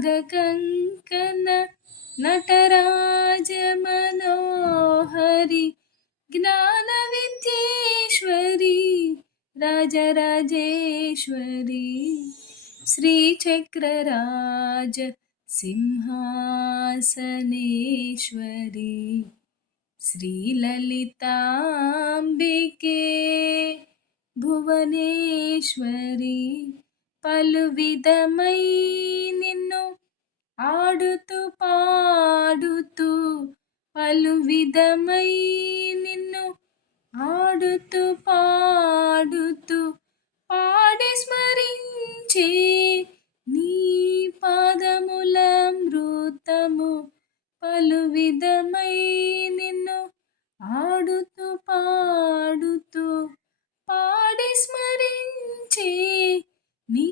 నాగకంకణ నటరాజ మనోహరి జ్ఞాన విద్యేశ్వరి రాజరాజేశ్వరి శ్రీచక్రరాజ సింహాసనేశ్వరి శ్రీలలితాంబికే భువనేశ్వరి పలు విధమై నిన్ను ఆడుతూ పాడుతూ పలు విధమై నిన్ను ఆడుతూ పాడుతూ పాడి స్మరించే